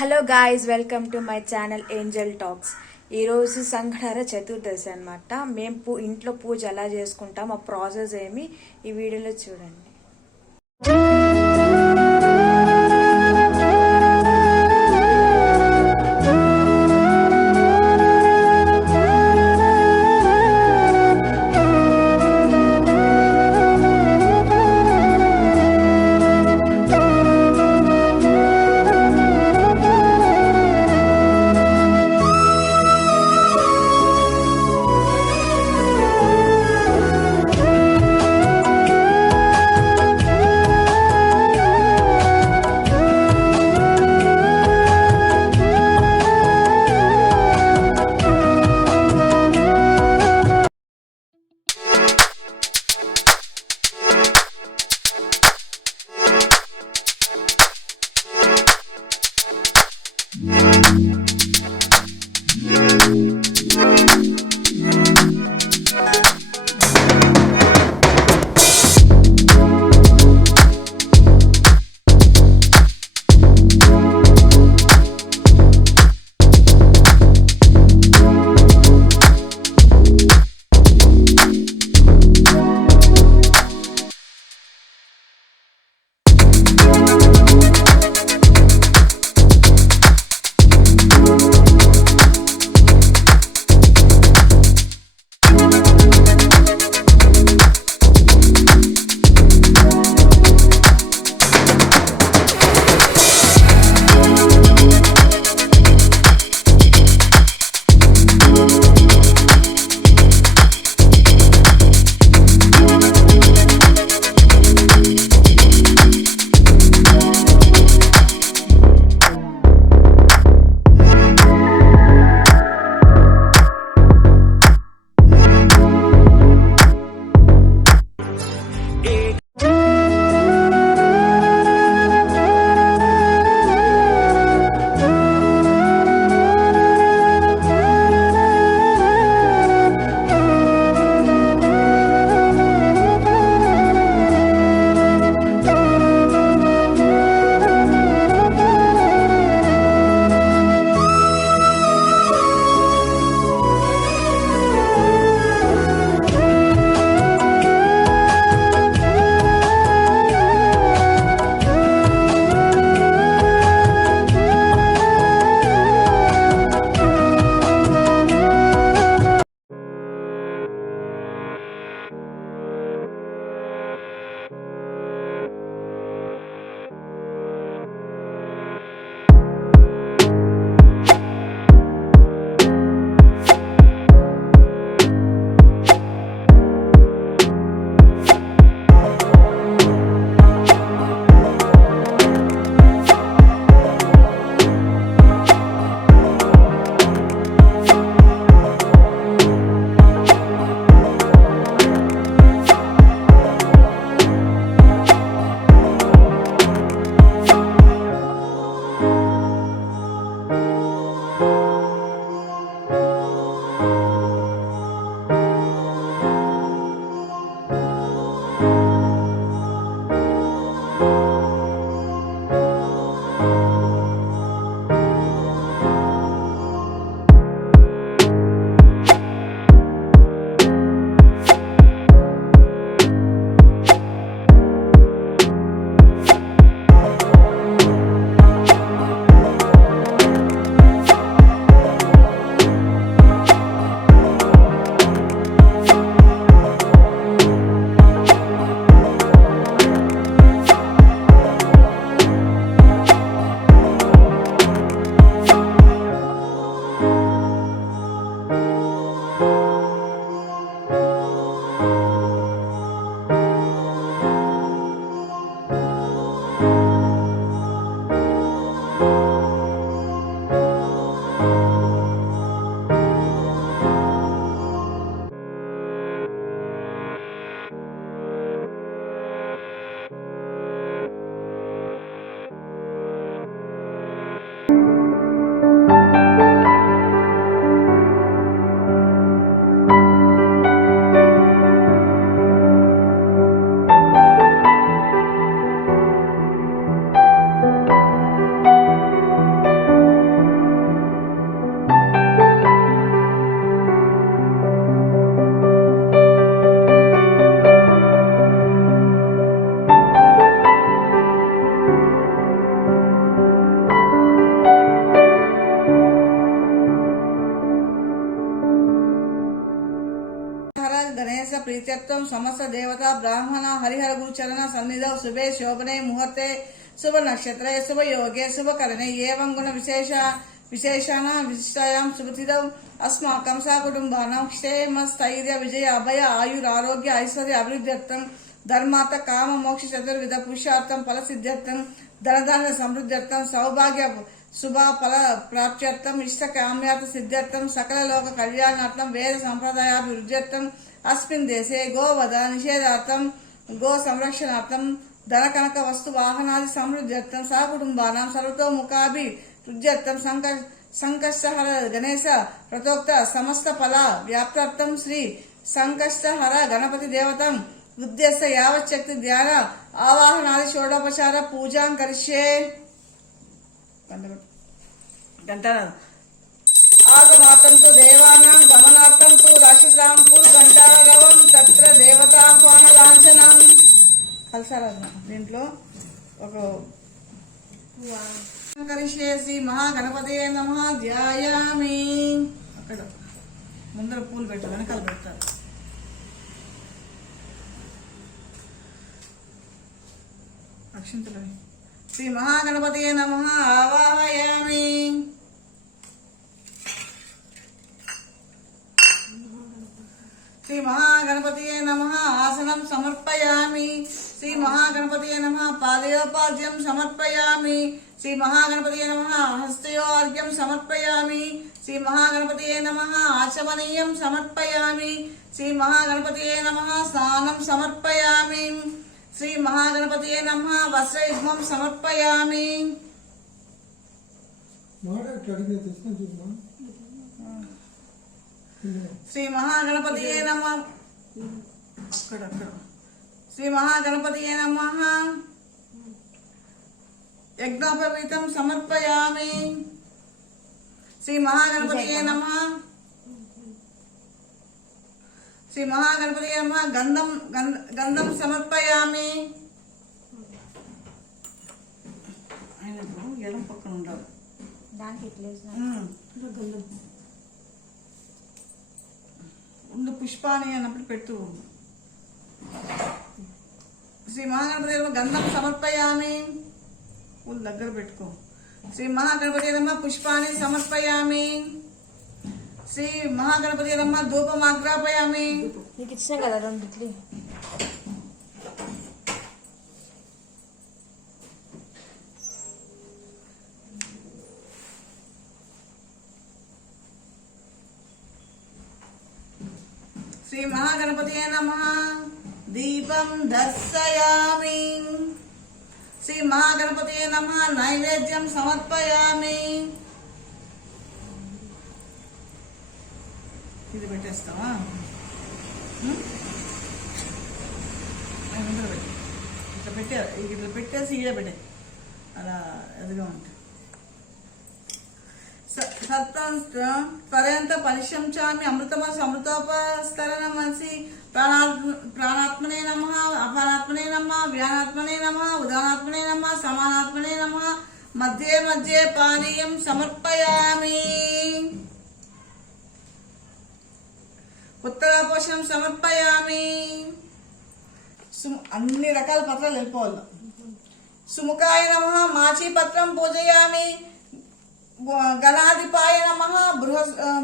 Hello guys, welcome to my channel Angel talks. ఈరోజు సంఘటన చతుర్దశి అనమాట. మేము ఇంట్లో పూజ ఎలా చేసుకుంటాం, ఆ ప్రాసెస్ ఏమి ఈ వీడియోలో చూడండి. प्रीत्यर्थम समस्त देवता ब्राह्मण हरिहर गुरु चरण सन्निधौ शुभे शोभने मुहूर्ते शुभ नक्षत्रे शुभ योगे शुभ करणे एवं गुण विशेषाण विशिष्टायां शुभतिथौ अस्माकं सकुटुम्बानां क्षेम स्थैर्य विजय अभय आयुर आरोग्य ऐश्वर्य अभिवृद्ध्यर्थं धर्मार्थ काम मोक्ष चतुर्विध पुरुषार्थं फल सिद्ध्यर्थं धनधान्य समृद्ध्यर्थं सौभाग्य शुभ फल प्राप्त्यर्थम इष्ट काम्यार्थ सिद्ध्यर्थम सकल लोक कल्याणार्थम वेद संप्रदायाभिवृद्ध्यर्थम अस्मिन् देशे गोवध निषेधार्थम गो संरक्षणार्थम धन कनक वस्तु वाहनादि समृद्ध्यर्थम सहकुटुम्बानां सर्वतोमुखाभिवृद्ध्यर्थम संकष्टहर गणेश प्रतोक्त समस्त फल व्याप्त्यर्थम श्री संकष्टहर गणपति देवतं उद्देश्य यावच्छक्ति ध्यान आवाहनादि षोडोपचार पूजां करिष्ये आगमार्थं तु देवानां गमनार्थं तु राशिसां कुरु घण्टारवं तत्र देवताह्वान लाञ्छनं కలసారాధన దీంట్లో ఒక కరిష్యే శ్రీ మహాగణపతయే నమః ధ్యాయామి అక్కడ ముందర పూలు పెట్టు వెనకాల పెడతారు అక్షంతలని श्री महागणपतये नमः आवाहयामि श्री महागणपतये नमः आसनं समर्पयामि श्री महागणपतये नमः पादयोपाद्यं समर्पयामि श्री महागणपतये नमः हस्तयोर्घ्यं समर्पयामि श्री महागणपतये नमः आचमनीयं समर्पयामि श्री महागणपतये नमः स्नानं समर्पयामि श्री महागणपतये नमः वस्त्रयुग्मं समर्पयामि श्री महागणपतये नमः श्री महागणपतये नमः यज्ञोपवीतं समर्पयामि श्री महागणपतये नमः श्री महागणपतये नमः गंधं समर्पयामि ఎడం పక్కన ఉండాలి దానికి ఉండు పుష్పాని అన్నప్పుడు పెట్టు శ్రీ మహాగణపతి గంధం సమర్పయామి పూలు దగ్గర పెట్టుకో శ్రీ మహాగణపతి నమః పుష్పాని సమర్పయామి శ్రీ మహాగణపతి నమః ధూపం ఆగ్రాపయామి నీకు ఇచ్చిన కదా రెండిట్లి श्री महागणपतये नमः दीपं दर्शयामि श्री महागणपतये नमः नैवेद्यं समर्पयामि ఇది పెట్టేస్తావా ఇట్లా పెట్టేసి ఇదే పెట్టే అలా ఎదుగా ఉంటుంది पर्यंत परिशंचामि अमृतमसि अमृतोपस्तरणमसि प्राणात्मने नमः अपारात्मने नमः व्यानात्मने नमः उदानात्मने नमः समानात्मने नमः मध्ये मध्ये पानीयं समर्पयामि उत्तरापोषणं समर्पयामि అన్ని రకాల పత్రాలు వెళ్ళిపోవాలి సుముఖాయ నమః మాచి పత్రం పూజయామి गणाधिपाय नमः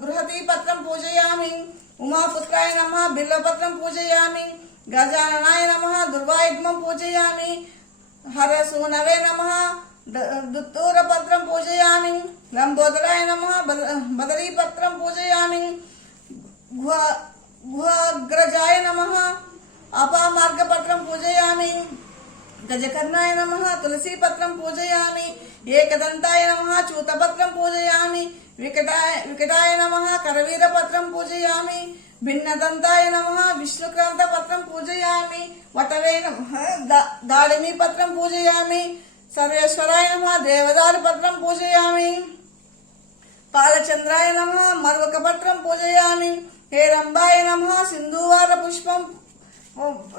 बृहती पत्रं पूजयामि उमापुत्राय नमः बिल्वपत्रं पूजयामि गजाननाय नमः दुर्वायुग्मं पूजयामि हरसूनवे नमः दुत्तूरपत्रं पूजयामि लंबोदराय नमः बदरीपत्रं पूजयामि गुहाग्रजाय नमः अपामार्गपत्रं पूजयामि गजकर्णाय नमः तुलसीपत्रं पूजयामि एकदंताय नमः चूतपत्रं पूजयामि विकटाय नमः करवीरपत्रं पूजयामि भिन्नदंताय नमः विष्णुक्रांतपत्रं पूजयामि वटवे नमः दाडिमीपत्रं पूजयामि सर्वेश्वराय नमः देवदारुपत्रं पूजयामि पालचंद्राय नमः मर्वकपत्रं पूजयामि हेरंबाय नमः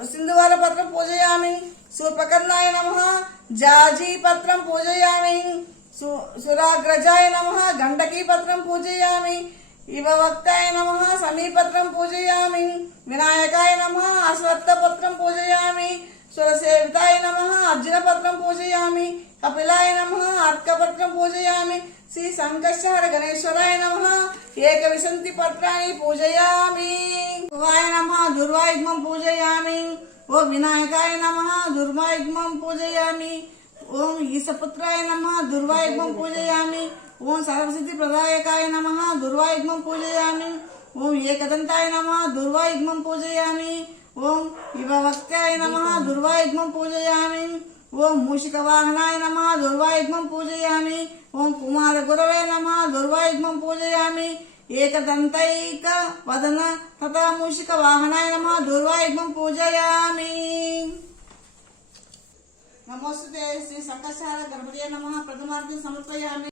सिंधुवारपत्रं पूजयामि सूर्पकर्णाय नमः जाजी पत्रं पूजयामि सुराग्रजाय नमः गंडकी पत्रं पूजयामि इव वक्ताय नमः समीपत्रं पूजयामि विनायकाय नमः अश्वत्थपत्रं पूजयामि सुरसेविताय नमः अर्जुनपत्रं पूजयामि कपिलाय नमः अर्कपत्रं पूजयामि श्री संकष्टहर गणेश्वराय नमः एकविंशति पत्राणि पूजयामि शिवाय नमः दुर्वायुग्मं पूजयामि ओम विनायकाय नमः दुर्वायुग्मं पूजयामि ओम ईशपुत्राय नमः दुर्वायुग्मं पूजयामि ओम सर्वसिद्धि प्रदायकाय नमः दुर्वायुग्मं पूजयामि ओम एकदंताय नमः दुर्वायुग्मं पूजयामि ओम विभवक्त्याय नमः दुर्वायुग्मं पूजयामि ओम मूषिकवाहनाय नमः दुर्वायुग्मं पूजयामि ओम कुमारगुरवे नमः दुर्वायुग्मं पूजयामि एकदंतैक वदन तथा मूषिकवाहनाय नमः दुर्वायुग्मं पूजयामि नमोस्तुते श्री संकष्टहर गणपतये नमः प्रथमार्घ्यं समर्पयामि।